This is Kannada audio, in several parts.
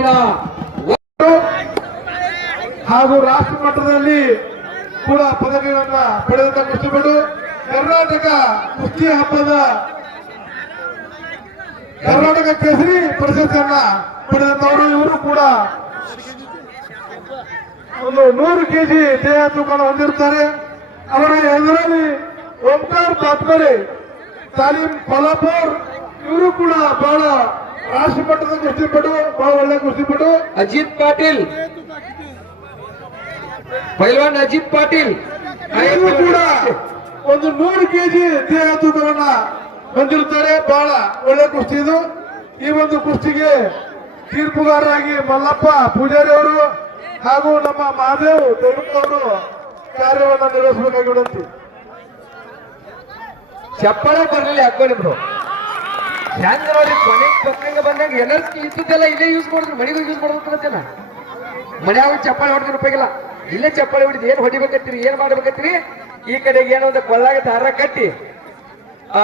ಸುತ್ತಿನ ಹಾಗೂ ರಾಷ್ಟ್ರ ಮಟ್ಟದಲ್ಲಿ ಕೂಡ ಪದವಿಗಳನ್ನ ಪಡೆದಂತ ಕುಸ್ತಿಪಟು ಕರ್ನಾಟಕ ಕುಸ್ತಿ ಹಬ್ಬದ ಕರ್ನಾಟಕ ಕೇಸರಿ ಪ್ರಶಸ್ತಿಯನ್ನ ಪಡೆದಂತವರು ಇವರು ಕೂಡ. ಒಂದು ನೂರು ಕೆಜಿ ದೇಹ ತೂಕವನ್ನು ಹೊಂದಿರುತ್ತಾರೆ. ಅವರ ಎದುರಲ್ಲಿ ಓಂಕಾರ್ ತಾತ್ಮರಿ ತಾಲೀಮ್ ಇವರು ಕೂಡ ಬಹಳ ರಾಷ್ಟ್ರ ಮಟ್ಟದ ಕುಸ್ತಿಪಟು ಬಹಳ ಒಳ್ಳೆ ಕುಸ್ತಿಪಟು ಅಜಿತ್ ಪಾಟೀಲ್. ಪೈಲ್ವಾನ್ ಅಜಿತ್ ಪಾಟೀಲ್. ಐದು ಕೂಡ ಒಂದು ನೂರು ಕೆಜಿ ದೇಹ ತೂಕವನ್ನ ಹೊಂದಿರುತ್ತಾರೆ. ಬಹಳ ಒಳ್ಳೆ ಕುಸ್ತಿ ಇದು. ಈ ಒಂದು ಕುಸ್ತಿಗೆ ತೀರ್ಪುಗಾರರಾಗಿ ಮಲ್ಲಪ್ಪ ಪೂಜಾರಿ ಅವರು ಹಾಗೂ ನಮ್ಮ ಮಹಾದೇವ್ ಅವರು ಕಾರ್ಯವನ್ನ ನಿರ್ವಹಿಸಬೇಕಾಗಿ ಚಪ್ಪಳ ಬರಲಿ ಹಾಕೊಂಡಿಬ್ರು ಹೆಂಗ ನೋಡಿ ಕೊನೆ ಬಂದಂಗ ಬಂದಾಗ ಎನರ್ಜಿ ಇದ್ದದ್ದೆಲ್ಲ ಇಲ್ಲೇ ಯೂಸ್ ಮಾಡಿದ್ರು, ಮನೆಗೂ ಯೂಸ್ ಮಾಡ್ಬೇಕಂತೇನ ಮನ್ಯಾಗ ಚಪ್ಪಾಳೆ ಹೊಡೆದ್ರೆ ಉಪಯೋಗಿಲ್ಲ. ಇಲ್ಲೇ ಚಪ್ಪಾಳೆ ಹೊಡಿದ್ ಏನ್ ಹೊಡಿಬೇಕತ್ತೀರಿ, ಏನ್ ಮಾಡ್ಬೇಕತ್ತೀರಿ? ಈ ಕಡೆಗೆ ಏನೋ ಒಂದು ಕೊಲ್ಲಾಗ ದಾರ ಕಟ್ಟಿ. ಆ,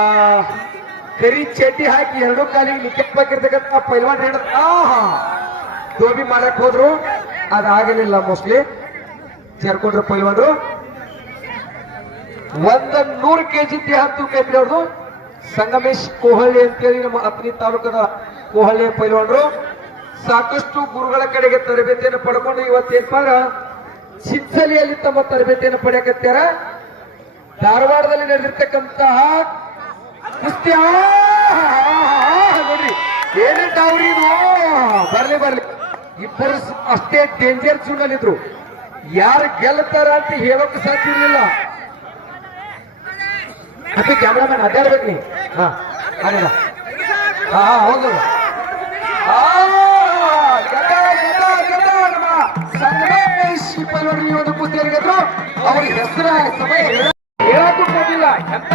ಕರಿ ಚಟ್ಟಿ ಹಾಕಿ ಎರಡೂ ಕಾಲಿಗೆ ನಿಕ್ಕಬೇಕಿರ್ತಕ್ಕಂಥ ಪೈಲ್ವಾನ್ ಹೇಳ ಆಹಾ! ದೋಬಿ ಮಾಡಕ್ ಹೋದ್ರು. ಅದಾಗಲಿಲ್ಲ ಮೋಸ್ಟ್ಲಿ ಸೇರ್ಕೊಂಡ್ರು ಪೈಲ್ವಾನ್ರು. ಒಂದ ನೂರು ಕೆಜಿ ದೇಹ ತೂಕ ಐತ್ರಿ ಅವ್ರದ್ದು ಸಂಗಮೇಶ್ ಕೋಹಳ್ಳಿ ಅಂತೇಳಿ ನಮ್ಮ ಅತ್ನಿ ತಾಲೂಕದ ಕೋಹಳ್ಳಿ ಪೈಲ್ವಾನ್ರು. ಸಾಕಷ್ಟು ಗುರುಗಳ ಕಡೆಗೆ ತರಬೇತಿಯನ್ನು ಪಡ್ಕೊಂಡು ಇವತ್ತೇನಪ್ಪ ಚಿಂಚಲಿಯಲ್ಲಿ ತಮ್ಮ ತರಬೇತಿಯನ್ನು ಪಡೆಯಕತ್ತಾರ ಧಾರವಾಡದಲ್ಲಿ ನಡೆದಿರ್ತಕ್ಕಂತಹ ಕುಸ್ತಿ! ನೋಡ್ರಿ. ಏನೇಟ್ ಅವ್ರಿ ಬರ್ಲಿ ಬರ್ಲಿ. ಇಬ್ಬರು ಅಷ್ಟೇ ಡೇಂಜರ್ ಜೂನ್ ಇದ್ರು ಯಾರು ಗೆಲ್ತಾರ ಅಂತ ಹೇಳೋಕೆ ಸಾಧ್ಯ ಇರಲಿಲ್ಲ ಅಪ್ಪಿ ಕ್ಯಾಮ್ರಾಮನ್ ಅಡ್ಡಾಡ್ಬೇಕು ನೀ ಹಾ ಅಲ್ಲ ಹಾ ಹೌದು ಅವ್ರಿಗೆ ಹೆಸರ ಸಮಯ ಹೇಳಕ್ಕೂ ಹೋಗಿಲ್ಲ. ಎಂತ